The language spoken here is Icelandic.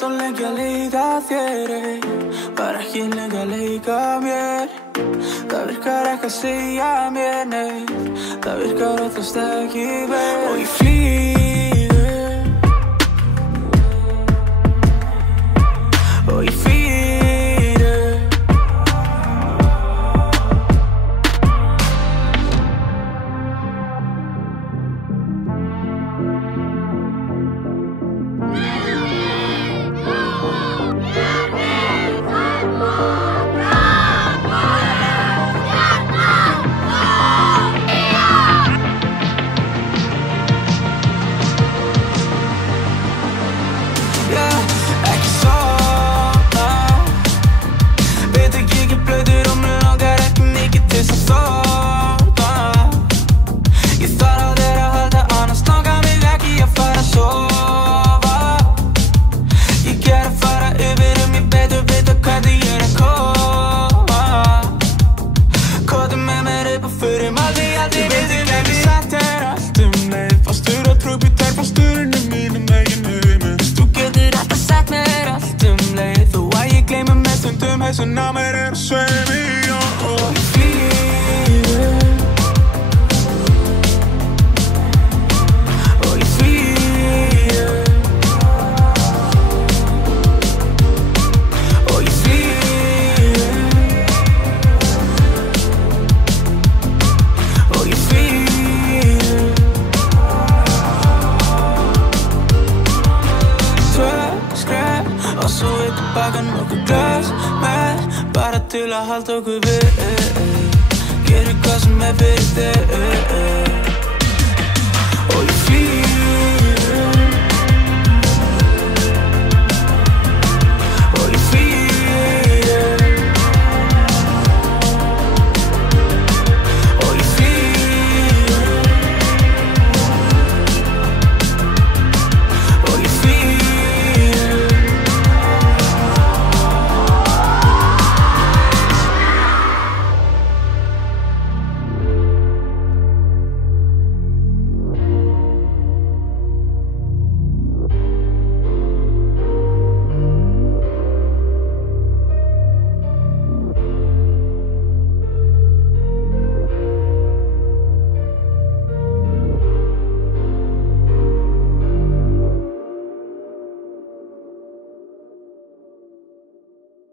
allt og lengi að leita þér, var ekki lengi að leika mér. Það virkar ekki að segja mér neitt, það virkar oftast ekki vel. Og ég flýgur, og ég flýgur. Þessi ná mér sveimi, og ég flýgur, og ég flýgur, og ég flýgur, og ég flýgur. Tvö skref og svo tilbaka nokkuð glös með, bara til að halda okkur við. Gerir hvað sem fyrir þig, og ég flýg.